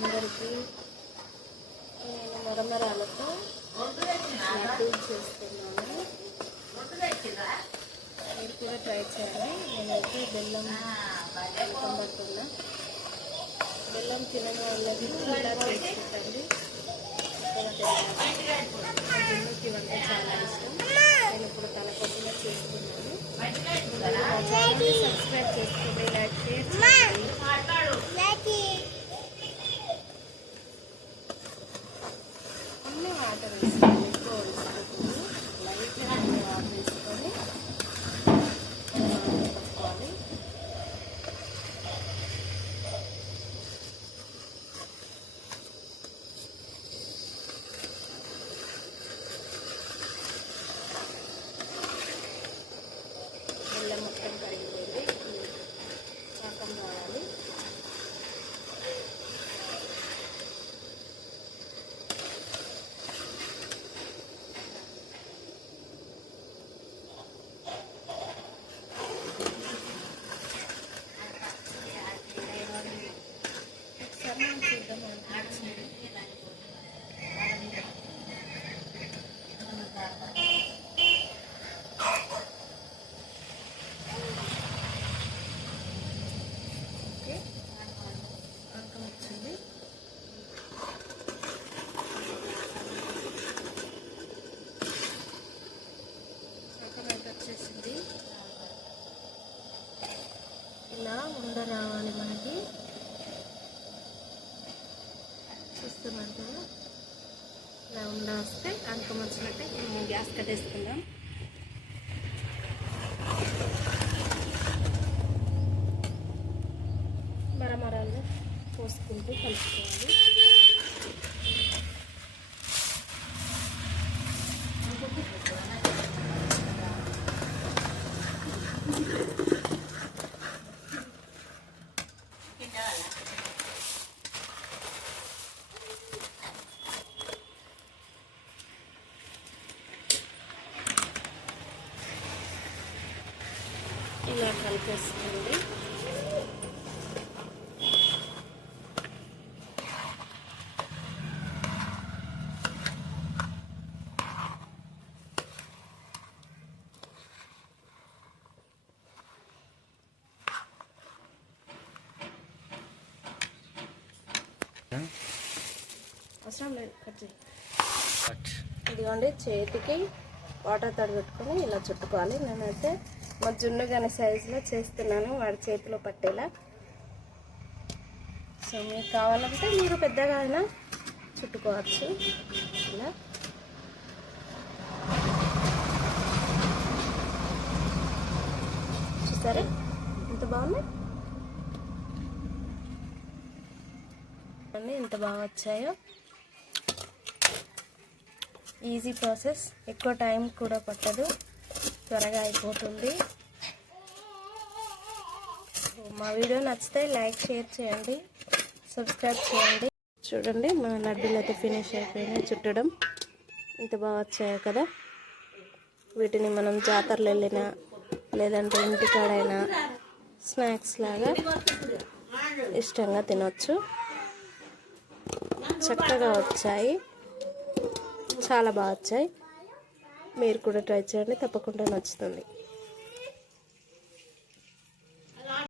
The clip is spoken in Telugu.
అందరికీ నేను మరమరాలతో లడ్డూలు చేస్తున్నాను. మీరు కూడా ట్రై చేయాలి. నేనైతే బెల్లం పడుతున్నా. బెల్లం తినని వాళ్ళకి ఇలా చేసి పెట్టండి. గుండుకి వంట చాలా ఇష్టం. నేను ఇప్పుడు తన కోసమే చేస్తున్నాను. సబ్స్క్రైబ్ చేసుకోండి, లైక్ షేర్ చేయండి. అన్నీ వాటర్ వేసుకోండి, ఎక్కువ వేసుకోండి. లైట్గా అన్నీ వాటర్ వేసుకొని పట్టుకోవాలి. బెల్లం మొత్తం కరిగిపోయింది, పాకం రావాలి. వచ్చేసింది. ఇలా ఉండ రావాలి మనకి. చూస్తున్నారు కదా, ఇలా ఉండ వస్తే అంకం వచ్చినట్టే. మేము గ్యాస్ కట్టేసుకుందాం. మరమరాలు పోసుకుంటూ కలుపుకోవాలి. ఇలా కలిపేసుకోండి. అవసరం లేదు, కట్ చేయి. ఇదిగోండి, చేతికి వాటర్ తడి పెట్టుకొని ఇలా చుట్టుకోవాలి. నేనైతే మా జున్నుగానే సైజులో చేస్తున్నాను, వాడి చేతిలో పట్టేలా. సో మీకు కావాలంటే మీరు పెద్దగా అయినా చుట్టుకోవచ్చు. ఇలా చూసారా ఎంత బాగుంది, ఎంత బాగా వచ్చాయో. ఈజీ ప్రాసెస్, ఎక్కువ టైం కూడా పట్టదు, త్వరగా అయిపోతుంది. మా వీడియో నచ్చితే లైక్ షేర్ చేయండి, సబ్స్క్రైబ్ చేయండి. చూడండి, మా లడ్డూలు అయితే ఫినిష్ అయిపోయినాయి చుట్టడం. ఇంత బాగా వచ్చాయో కదా. వీటిని మనం జాతరలో వెళ్ళినా లేదంటే ఇంటికాడైనా స్నాక్స్ లాగా ఇష్టంగా తినొచ్చు. చక్కగా వచ్చాయి, చాలా బాగా వచ్చాయి. మీరు కూడా ట్రై చేయండి, తప్పకుండా నచ్చుతుంది.